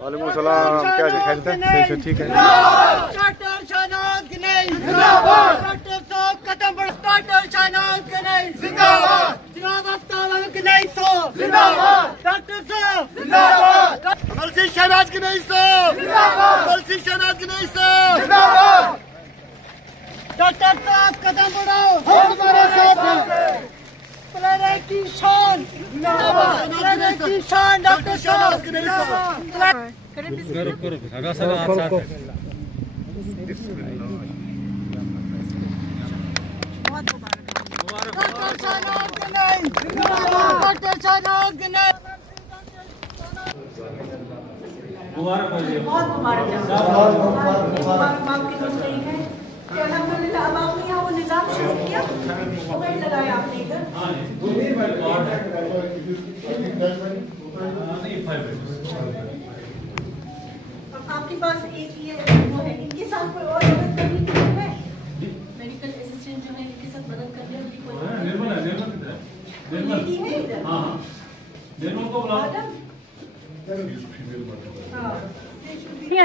वालेकुम सलाम। क्या खैरियत है? सही से ठीक है। डॉक्टर शहनाज गिनई जिंदाबाद। डॉक्टर साहब कदम बढ़। डॉक्टर शहनाज गिनई जिंदाबाद। जनाब अस्पताल गिनई साहब जिंदाबाद। डॉक्टर साहब जिंदाबाद। मलसी शहनाज गिनई साहब जिंदाबाद। मलसी शहनाज गिनई साहब जिंदाबाद। डॉक्टर साहब कदम बढ़ाओ, हम हमारे साथ हैं। प्लेरे की शान जिंदाबाद। प्लेरे की शान डॉक्टर शहनाज गिनई साहब। करो सगा सगा हाथ साथ है। डॉक्टर शहनाज गिनई जिंदाबाद। डॉक्टर शहनाज गिनई मुबारक हो जी। बहुत मुबारक आपकी दोस्त रही है कि अल्हम्दुलिल्लाह अब आपने यहाँ वो निज़ाम शुरू किया, बेड लगाया आपने इधर। अब आपके पास एक ये वो है, इनके साथ कोई और मदद करने की है? मेडिकल असिस्टेंट जो है इनके साथ मदद करने वाली कोई लेडी है इधर? निर्मल को बुलाओ।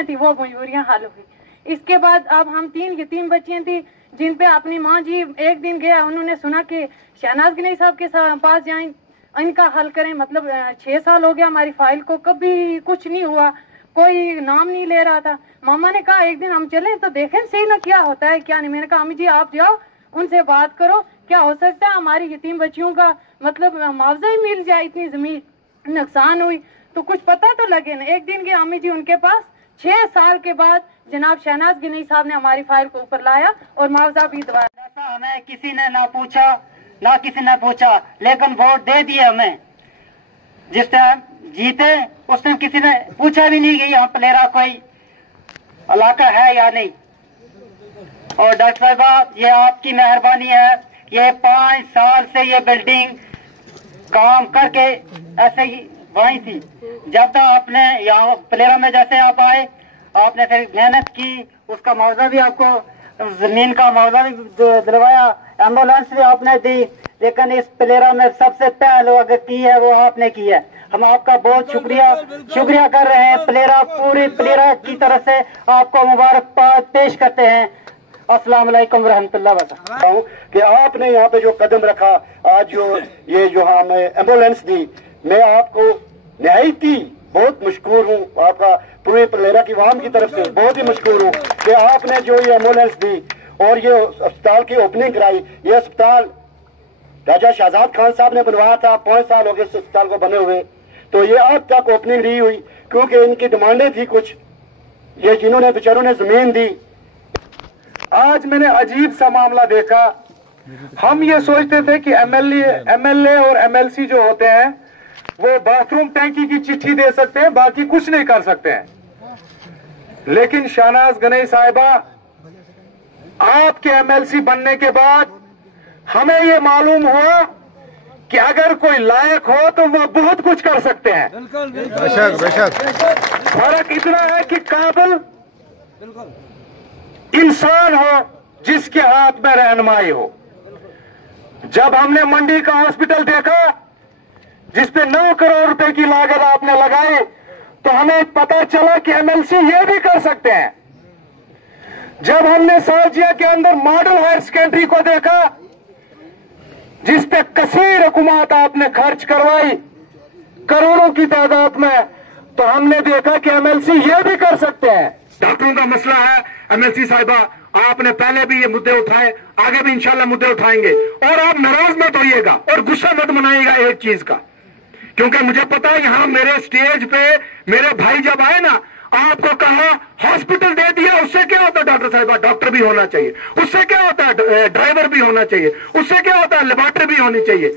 थी वो मजबूरियां हल हुई। इसके बाद अब हम 3 यतीम बच्चियां थी जिन पे अपनी माँ जी एक दिन गया, उन्होंने सुना कि शहनाज गिनई साहब के पास जाएं, इनका हल करें। मतलब 6 साल हो गया हमारी फाइल को, कभी कुछ नहीं हुआ, कोई नाम नहीं ले रहा था। मामा ने कहा एक दिन हम चलें तो देखें सही ना क्या होता है क्या नहीं। मैंने कहा अम्मी जी आप जाओ, उनसे बात करो, क्या हो सकता है हमारी यतीम बच्चियों का मतलब मुआवजा ही मिल जाए, इतनी जमीन नुकसान हुई तो कुछ पता तो लगे ना। एक दिन गए अम्मी जी उनके पास, 6 साल के बाद जनाब शहनाज गिनई साहब ने हमारी फाइल को ऊपर लाया और मुआवजा भी दिलाया। ऐसा हमें किसी ने ना पूछा, ना किसी ने पूछा, लेकिन वोट दे दिए हमें। जिस टाइम जीते उस टाइम किसी ने पूछा भी नहीं कि यहाँ प्लेरा कोई इलाका है या नहीं। और डॉक्टर साहबा ये आपकी मेहरबानी है, ये 5 साल से ये बिल्डिंग काम करके ऐसे ही वहीं थी। जब तक आपने यहाँ प्लेरा में जैसे आप आए, आपने फिर मेहनत की, उसका मुआवजा भी आपको, जमीन का मुआवजा भी दिलवाया, एम्बुलेंस भी आपने दी। लेकिन इस प्लेरा में सबसे पहले अगर की है वो आपने की है। हम आपका बहुत शुक्रिया कर रहे हैं। प्लेरा पूरी प्लेरा की तरफ से आपको मुबारकबाद पेश करते हैं। अस्सलाम वालेकुम रहमतुल्लाह वबरकातुहू। कि आपने यहाँ पे जो कदम रखा, आज जो हमें एम्बुलेंस दी, मैं आपको निहायती बहुत मशकूर हूँ। आपका पूरे प्लेरा की आवाम की तरफ से बहुत ही मशकूर हूँ कि आपने जो ये एम्बुलेंस दी और ये अस्पताल की ओपनिंग कराई। ये अस्पताल राजा शहजाद खान साहब ने बनवाया था, 5 साल हो गए इस अस्पताल को बने हुए, तो ये अब तक ओपनिंग नहीं हुई क्योंकि इनकी डिमांडें थी कुछ, ये जिन्होंने बेचारों ने जमीन दी। आज मैंने अजीब सा मामला देखा। हम ये सोचते थे कि एमएलए और एमएलसी जो होते हैं वो बाथरूम टैंकी की चिट्ठी दे सकते हैं, बाकी कुछ नहीं कर सकते हैं। लेकिन शहनाज गिनई साहिबा आपके एमएलसी बनने के बाद हमें ये मालूम हुआ कि अगर कोई लायक हो तो वह बहुत कुछ कर सकते हैं। बेशक बेशक। फर्क इतना है कि काबिल इंसान हो जिसके हाथ में रहनुमाई हो। जब हमने मंडी का हॉस्पिटल देखा जिसपे 9 करोड़ रुपए की लागत आपने लगाई, तो हमें पता चला कि एमएलसी ये भी कर सकते हैं। जब हमने साजिया के अंदर मॉडल हायर सेकेंडरी को देखा जिसपे कसीर हुकूमत आपने खर्च करवाई करोड़ों की तादाद में, तो हमने देखा कि एमएलसी ये भी कर सकते हैं। डॉक्टरों का मसला है, एमएलसी साहिबा आपने पहले भी ये मुद्दे उठाए, आगे भी इंशाल्लाह मुद्दे उठाएंगे। और आप नाराज मत होइएगा और गुस्सा मत मनाइएगा एक चीज का, क्योंकि मुझे पता है यहाँ मेरे स्टेज पे मेरे भाई जब आए ना, आपको कहा हॉस्पिटल दे दिया, उससे क्या होता है डॉक्टर साहिबा, डॉक्टर भी होना चाहिए। उससे क्या होता है ड्राइवर भी होना चाहिए। उससे क्या होता है लेबोरेटरी भी होनी चाहिए।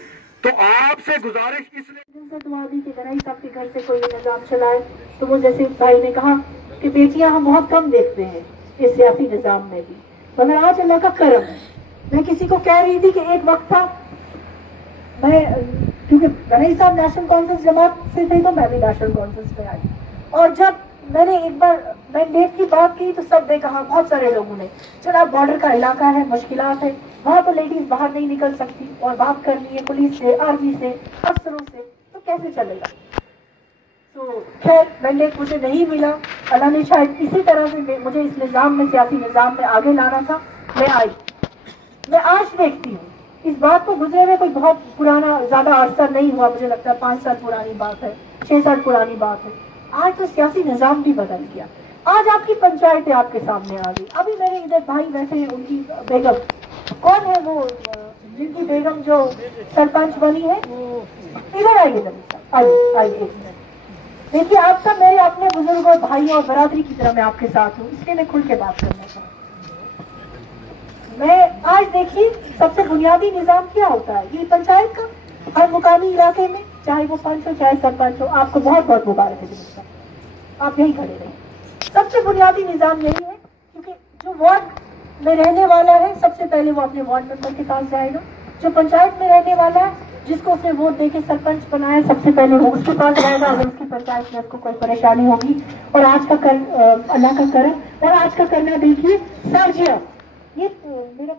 तो आपसे गुजारिश इसलिए गिनई साहब के घर से कोई निजाम चलाए, तो वो जैसे भाई ने कहा कि बेटियां हम बहुत कम देखते हैं इस सियासी निजाम में भी, मगर आज अल्लाह का करम है। मैं किसी को कह रही थी कि एक वक्त था, मैं क्योंकि गिनई साहब नेशनल कॉन्फ्रेंस जमात से थे तो मैं भी नेशनल कॉन्फ्रेंस में आई, और जब मैंने एक बार मैंडेट की बात की तो सब ने कहा, बहुत सारे लोगों ने, जनाब बॉर्डर का इलाका है, मुश्किलात है, वहाँ तो लेडीज बाहर नहीं निकल सकती और बात करनी है पुलिस से, आर्मी से, अफसरों से, तो कैसे चलेगा। तो खैर मैंडेट मुझे नहीं मिला, अल्लाह ने शायद इसी तरह से मुझे इस निज़ाम में, सियासी निज़ाम में आगे लाना था। मैं आई, मैं आज देखती हूँ इस बात को गुजरे हुए कोई बहुत पुराना ज़्यादा अरसा नहीं हुआ, मुझे लगता है 5 साल पुरानी बात है, 6 साल पुरानी बात है। आज तो सियासी निज़ाम भी बदल गया। आज आपकी पंचायतें आपके सामने आ गई। अभी मेरे इधर भाई बैठे हैं, उनकी बेगम, कौन है वो जिनकी बेगम जो सरपंच बनी है, इधर आइए, आइए एक मिनट। देखिए आप सब मेरे अपने बुजुर्ग और भाई और बरादरी की तरह मैं आपके साथ हूँ, इसलिए मैं खुल के बात करना चाहूँ। मैं आज देखिए सबसे बुनियादी निजाम क्या होता है, ये पंचायत का हर मुकामी इलाके में, चाहे वो पंच हो चाहे सरपंच हो, आपको बहुत बहुत मुबारक है, आप यही खड़े रहे। सबसे बुनियादी निजाम यही है, क्योंकि जो वार्ड में रहने वाला है सबसे पहले वो अपने वार्ड मेंबर के पास जाएगा, जो पंचायत में रहने वाला है जिसको उसने वोट देके सरपंच बनाया सबसे पहले वो उसके पास जाएगा अगर उसकी पंचायत में उसको कोई परेशानी होगी। और आज का अल्लाह का करम, और आज का करना देखिए साजिया, ये मेरा